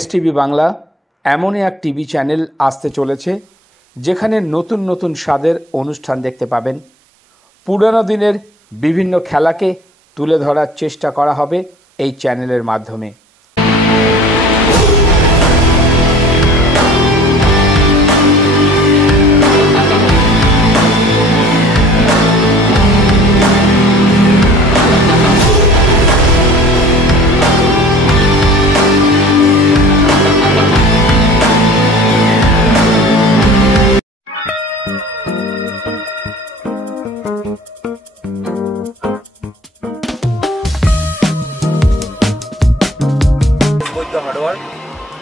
STV Bangla এমনই এক TV channel আসতে চলেছে যেখানে নতুন নতুন স্বাদের অনুষ্ঠান দেখতে পাবেন। পুরানো দিনের বিভিন্ন খেলাকে তুলে ধরার চেষ্টা করা হবে এই চ্যানেলের মাধ্যমে।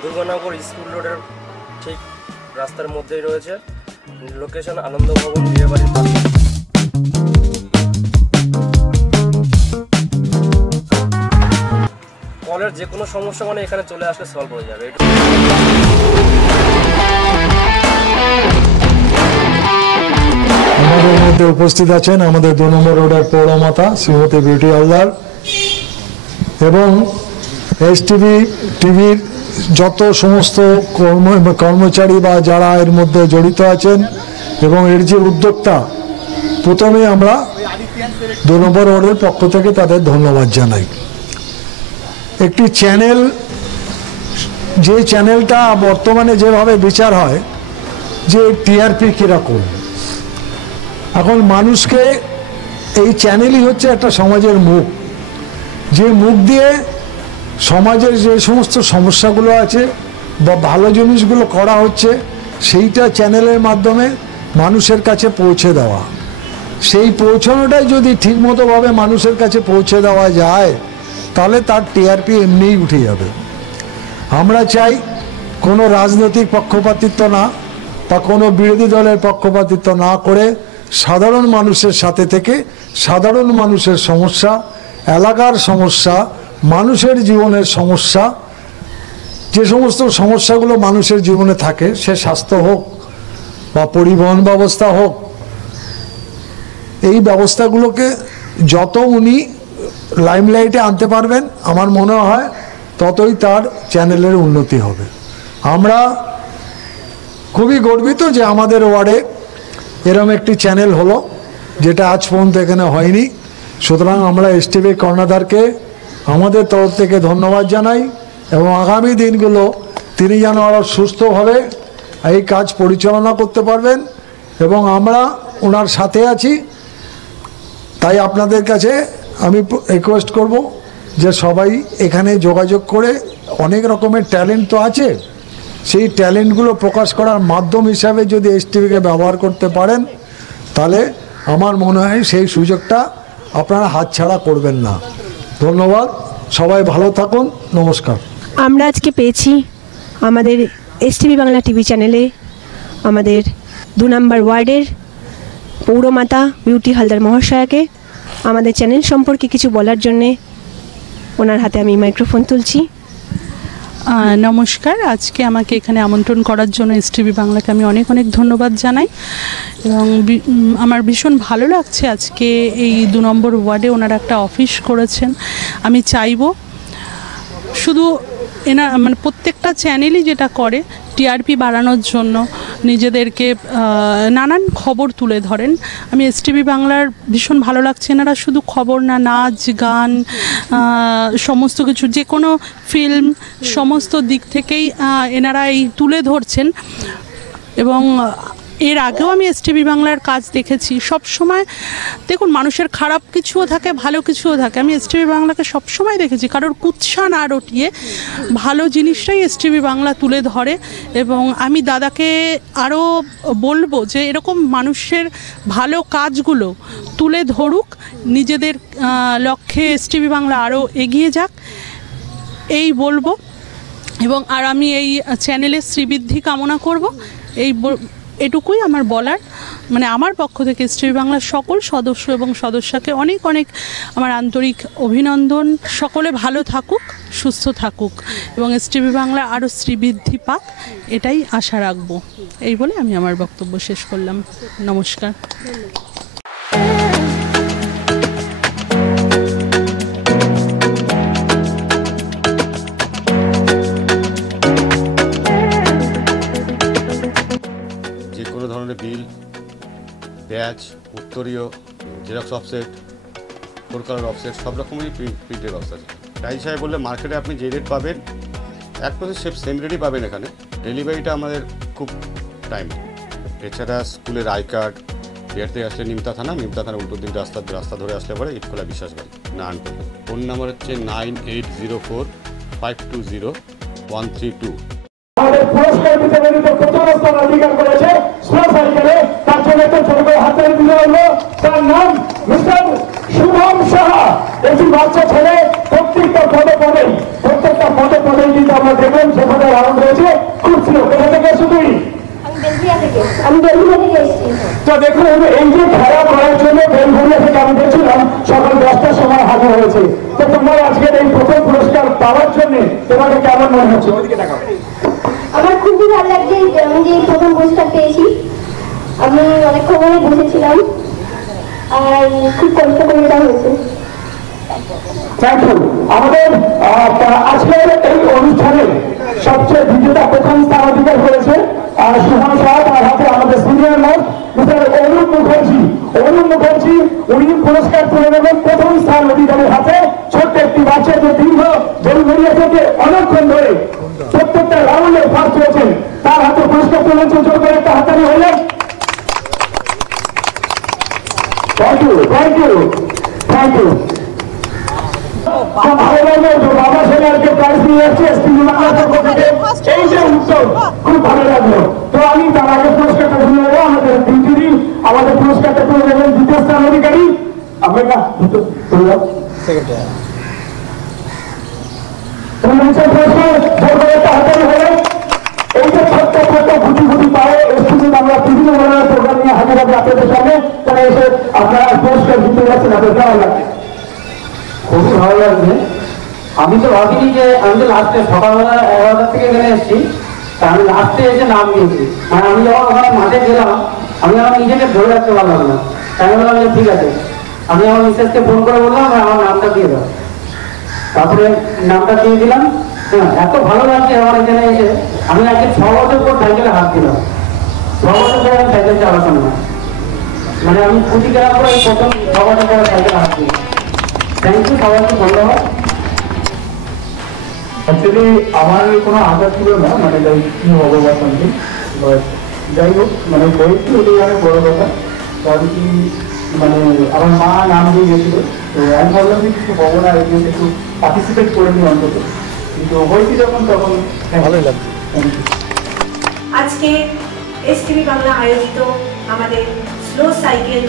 দুর্গানগর স্কুল রোডের ঠিক রাস্তার মধ্যেই রয়েছে, লোকেশন আনন্দ ভবন বিয়েবাড়ির পাশে। কলের যে কোনো সমস্যা মানে এখানে চলে আসলে সলভ হয়ে যাবে। আমাদের মধ্যে উপস্থিত আছেন আমাদের 2 নম্বর রোডের পৌরমাতা শ্রীমতী বিউটি হালদার এবং এসটিভি টিভির যত সমস্ত কর্মচারী বা যারা এর মধ্যে জড়িত আছেন এবং এর যে উদ্যোক্তা, প্রথমে আমরা 2 নম্বর ওয়ার্ডের পক্ষ থেকে তাদের ধন্যবাদ জানাই। একটি চ্যানেল, যে চ্যানেলটা বর্তমানে যেভাবে বিচার হয় যে টিআরপি কীরকম, এখন মানুষকে এই চ্যানেলই হচ্ছে একটা সমাজের মুখ, যে মুখ দিয়ে সমাজের যে সমস্ত সমস্যাগুলো আছে বা ভালো জিনিসগুলো করা হচ্ছে সেইটা চ্যানেলের মাধ্যমে মানুষের কাছে পৌঁছে দেওয়া। সেই পৌঁছানোটাই যদি ঠিকমতোভাবে মানুষের কাছে পৌঁছে দেওয়া যায় তাহলে তার টিআরপি এমনিই উঠে যাবে। আমরা চাই কোনো রাজনৈতিক পক্ষপাতিত্ব না বা কোনো বিরোধী দলের পক্ষপাতিত্ব না করে সাধারণ মানুষের সাথে থেকে সাধারণ মানুষের সমস্যা, এলাকার সমস্যা, মানুষের জীবনের সমস্যা, যে সমস্ত সমস্যাগুলো মানুষের জীবনে থাকে, সে স্বাস্থ্য হোক বা পরিবহন ব্যবস্থা হোক, এই ব্যবস্থাগুলোকে যত উনি লাইমলাইটে আনতে পারবেন আমার মনে হয় ততই তার চ্যানেলের উন্নতি হবে। আমরা খুবই গর্বিত যে আমাদের ওয়ার্ডে এরম একটি চ্যানেল হলো, যেটা আজ পর্যন্ত এখানে হয়নি। সুতরাং আমরা এসটিভি কর্ণধারকে আমাদের তরফ থেকে ধন্যবাদ জানাই এবং আগামী দিনগুলো তিনি যেন আরও সুস্থভাবে এই কাজ পরিচালনা করতে পারবেন এবং আমরা ওনার সাথে আছি। তাই আপনাদের কাছে আমি রিকোয়েস্ট করব যে সবাই এখানে যোগাযোগ করে, অনেক রকমের ট্যালেন্ট তো আছে, সেই ট্যালেন্টগুলো প্রকাশ করার মাধ্যম হিসাবে যদি এসটিভিকে ব্যবহার করতে পারেন তাহলে আমার মনে হয় সেই সুযোগটা আপনারা হাতছাড়া করবেন না। ধন্যবাদ, সবাই ভালো থাকুন, নমস্কার। আমরা আজকে পেয়েছি আমাদের এসটিভি বাংলা টিভি চ্যানেলে আমাদের 2 নম্বর ওয়ার্ডের পৌরমাতা বিউটি হালদার মহাশয়াকে আমাদের চ্যানেল সম্পর্কে কিছু বলার জন্যে ওনার হাতে আমি মাইক্রোফোন তুলছি। নমস্কার, আজকে আমাকে এখানে আমন্ত্রণ করার জন্য এসটিভি বাংলাকে আমি অনেক অনেক ধন্যবাদ জানাই এবং আমার ভীষণ ভালো লাগছে আজকে এই 2 নম্বর ওয়ার্ডে ওনারা একটা অফিস করেছেন। আমি চাইব শুধু মানে প্রত্যেকটা চ্যানেলই যেটা করে টিআরপি বাড়ানোর জন্য নিজেদেরকে নানান খবর তুলে ধরেন। আমি এসটিভি বাংলার ভীষণ ভালো লাগছে, এনারা শুধু খবর না, নাচ গান সমস্ত কিছু, যে কোনো ফিল্ম সমস্ত দিক থেকেই এনারা এই তুলে ধরছেন। এবং এর আগেও আমি এসটিভি বাংলার কাজ দেখেছি। সব সময় দেখুন, মানুষের খারাপ কিছুও থাকে, ভালো কিছুও থাকে। আমি এসটিভি বাংলাকে সবসময় দেখেছি কারোর কুৎসা না রটিয়ে ভালো জিনিসটাই এসটিভি বাংলা তুলে ধরে। এবং আমি দাদাকে আরও বলবো যে এরকম মানুষের ভালো কাজগুলো তুলে ধরুক, নিজেদের লক্ষ্যে এসটিভি বাংলা আরও এগিয়ে যাক এই বলবো। এবং আর আমি এই চ্যানেলের শ্রীবৃদ্ধি কামনা করব, এটুকুই আমার বলার। মানে আমার পক্ষ থেকে এসটিভি বাংলার সকল সদস্য এবং সদস্যকে অনেক অনেক আমার আন্তরিক অভিনন্দন। সকলে ভালো থাকুক, সুস্থ থাকুক এবং এসটিভি বাংলা আরও শ্রীবৃদ্ধি পাক, এটাই আশা রাখবো। এই বলে আমি আমার বক্তব্য শেষ করলাম। নমস্কার। যে কোনো ধরনের বিল, ব্যাচ, উত্তরীয়, জেরক্স অফসেট, 4 কালার অফসেট সব রকমই প্রিন্টের ব্যবস্থা আছে। প্রাইস হিসাবে বললে মার্কেটে আপনি যে রেট পাবেন 1% সেম রেটই পাবেন এখানে। ডেলিভারিটা আমাদের খুব টাইম। এছাড়া স্কুলের আই কার্ড, বিহার আসলে নিমতা থানা উল্টো দিন রাস্তা ধরে আসলে পরে ইটখোলা বিশ্বাস বাড়ি নারায়ণপুর। ফোন নাম্বার হচ্ছে 9804520132। আমাদের পুরস্কার বিতরণীতে প্রথম স্থান অধিকার করেছে স্লো সাইকেলে, তার জন্য একটা ছোট করে হাতে দিতে হলো। তার নাম মিস্টার শুভম সাহা। একটি বাচ্চা ছেলে প্রত্যেকটা পদে কিন্তু আমরা দেখলাম সেখানে আনন্দ হয়েছে খুব ছিল। কোথা থেকে এসো তুমি? আমি বেলঘরিয়া থেকে এসেছি। তো দেখুন এই যে খেলা করার জন্য বেলঘরিয়া থেকে আমি দেখছিলাম সকাল 10টার সময় হাজির হয়েছে। তো তোমার আজকের এই প্রথম পুরস্কার পাওয়ার জন্য তোমাকে কেমন মনে হচ্ছে? ওইদিকে দেখাও। আমার খুবই ভালো লাগছে আমি যে প্রথম পুরস্কার পেয়েছি। আমি অনেকক্ষণ ধরে বসেছিলাম আর খুব কষ্ট করে এটা হয়েছে। Thank you. আমাদের আজকের এই অনুষ্ঠানে সবচেয়ে বিজেতা প্রথম স্থান অধিকার করেছে শুভম সাহা। তার হাতে আমাদের সিনিয়র মোস্ট মিস্টার অরুণ মুখার্জি উনি পুরস্কার তুলে নেবেন প্রথম স্থান অধিকারের হাতে। ছোট্ট একটি বাচ্চা যে দীর্ঘ বেলঘরিয়া থেকে অনেকক্ষণ ধরে প্রত্যেকটা রাউন্ডে ফার্স্ট হয়েছেন, তার হাতে পুরস্কার তুলেছে। জোর করে একটা হাতালি হলেন। Thank you. ভালো লাগলো যে বাবা ছেলেকে প্রাইজ নিয়ে আসছে এসটিভি বাংলার পক্ষ থেকে। এই যে উৎসব খুব ভালো লাগলো। তো আমি তার আগে পুরস্কারটা তুলে নেবো। আমাদের পুরস্কারটা তুলে নেবেন দ্বিতীয় স্থান অধিকারী। আপনারা এই যে ছোট্ট গুটি পায়ে এসটিভি বাংলা বিভিন্ন ধরনের প্রোগ্রাম নিয়ে হাজির হবে আপনাদের সামনে। তারা এসে আপনারা পুরস্কার দিতে যাচ্ছেন। আপনাদের কেমন লাগছে? খুবই ভালো লাগছে। আমি তো ভাবিনি যে আমি তো লাস্টে সকালবেলা 11টা থেকে এখানে এসেছি, তা আমি লাস্টে এসে নাম দিয়েছি। মানে আমি যখন ওখানে মাঠে গেলাম আমি আমার নিজেকে ধরে রাখতে পারলাম না। তাই বললাম যে ঠিক আছে, আমি আমার মিসেসকে ফোন করে বললাম আমার নামটা দিয়ে দাও। তারপরে নামটা দিয়ে দিলাম। হ্যাঁ, এত ভালো লাগছে আমার এখানে এসে। আমি আজকে 6 বছর পর সাইকেলে হাত দিলাম। 6 বছর পরে আমি সাইকেল চালাতাম না। মানে আমি খুঁটি কেনার পরে প্রথম 6 বছর পরে সাইকেলে হাত দিই। থ্যাংক ইউ, সবাইকে ধন্যবাদ। অ্যাকচুয়ালি আমার কোনো আশা ছিল না, মানে কি হবো বা সামথিং, বাট যাই হোক মানে হয়েছি ওটাই অনেক বড় কথা। কারণ কি মানে আমার মা নাম দিয়ে গেছিল, তো আমি ভাবলাম যে কিছু হবো না, একটু পার্টিসিপেট করে নিই অন্তত, কিন্তু হয়েছি যখন তখন ভালোই লাগছে। Thank you. আজকে এসটিভি বাংলা আয়োজিত আমাদের স্লো সাইকেল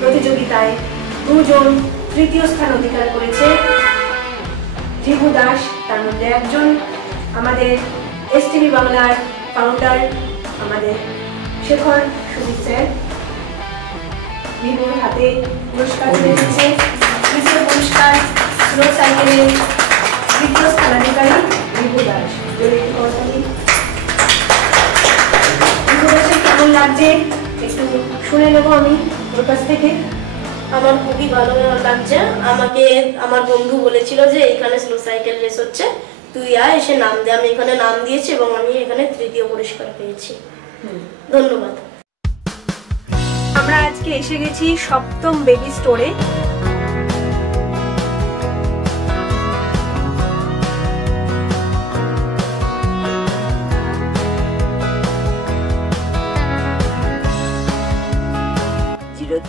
প্রতিযোগিতায় 2 জন তৃতীয় স্থান অধিকার করেছে। রিভু দাস তার মধ্যে একজন, আমাদের এসটিভি বাংলার ফাউন্ডার আমাদের শেখর সুদীপ স্যার। রিভুর হাতে পুরস্কার তুলে দিচ্ছে। তৃতীয় পুরস্কার স্লো সাইকেলের তৃতীয় স্থানাধিকারী রিভু দাস। রিভু দাসের কেমন লাগছে একটু শুনে নেবো আমি ওর কাছ থেকে। আমার খুবই ভালো লাগছে। আমাকে আমার বন্ধু বলেছিল যে এখানে স্লো সাইকেল রেস হচ্ছে, তুই আয় এসে নাম দে। আমি এখানে নাম দিয়েছি এবং আমি এখানে তৃতীয় পুরস্কার পেয়েছি। ধন্যবাদ। আমরা আজকে এসে গেছি সপ্তম বেবি স্টোরে।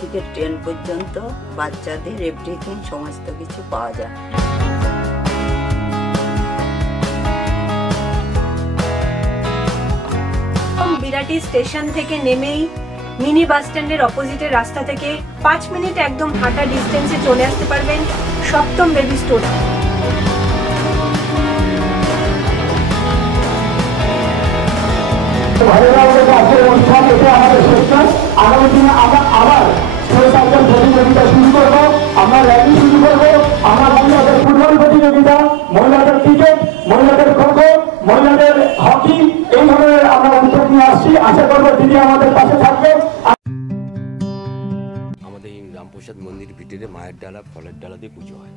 থেকে 10 পর্যন্ত বাচ্চাদের এভরিথিং সমস্ত কিছু পাওয়া যায়। বিরাটি স্টেশন থেকে নেমেই মিনি বাস স্ট্যান্ডের অপোজিটের রাস্তা থেকে 5 মিনিট একদম হাঁটা ডিস্টেন্সে চলে আসতে পারবেন সপ্তম বেবি স্টোর। ভালো লাগছে আজকের অনুষ্ঠান, এটা আমাদের শেষ। আগামী দিনে আমরা আবার স্লো সাইকেল প্রতিযোগিতা শুরু করবো, আমরা র্যালি শুরু করবো, আমরা মহিলাদের ফুটবল প্রতিযোগিতা, মহিলাদের ক্রিকেট, মহিলাদের খোখো, মহিলাদের হকি, এই ধরনের আমরা উদ্যোগ নিয়ে আসছি। আশা করবো দিদি আমাদের পাশে থাকবে। আমাদের এই রামপ্রসাদ মন্দির ভিতরে মায়ের ডালা ফলের ডালা দিয়ে পুজো হয়।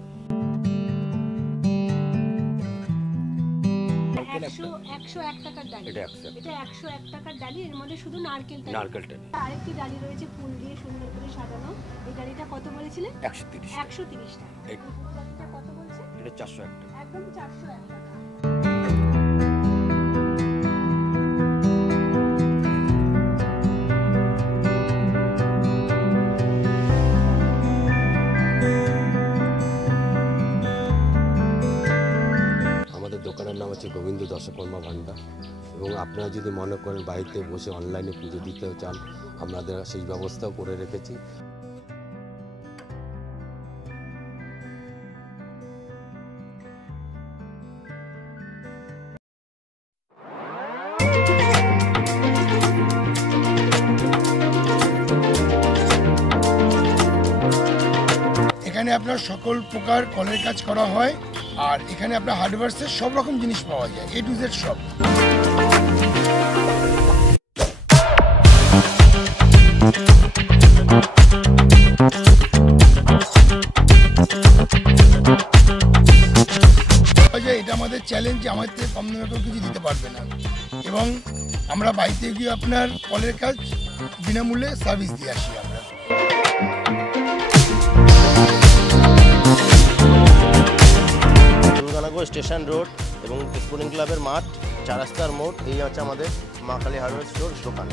এখানে একটা 101 টাকার ডালি। এটা 101 এটা 101 টাকার ডালি, এর মধ্যে শুধু নারকেলটা। নারকেলটা নেই। আরেকটি ডালি রয়েছে ফুল দিয়ে সুন্দর করে সাজানো। এই ডালিটা কত বলেছিলেন? 130 130 টাকা। এই ডালিটা কত বলছে? এটা 401 টাকা। একদম 401 টাকা। আমাদের দোকানের নাম হচ্ছে গোবিন্দ দশকর্মা ভান্ডার, এবং আপনারা যদি মনে করেন বাড়িতে বসে অনলাইনে পুজো দিতেও চান, আপনাদের সেই ব্যবস্থাও করে রেখেছি। এখানে আপনার সকল প্রকার কলের কাজ করা হয়, আর এখানে আপনার হার্ডওয়্যারসের সব রকম জিনিস পাওয়া যায়, A to Z সব। এটা আমাদের চ্যালেঞ্জ যে আমাদের থেকে কম দামে কেউ কিছু দিতে পারবে না, এবং আমরা বাড়িতে গিয়ে আপনার কলের কাজ বিনামূল্যে সার্ভিস দিয়ে আসি আমরা। দুর্গানগর স্টেশন রোড এবং স্পোর্টিং ক্লাবের মাঠ, 4 রাস্তার মোড়, এই হচ্ছে আমাদের মা কালী হার্ডওয়্যার স্টোর দোকান।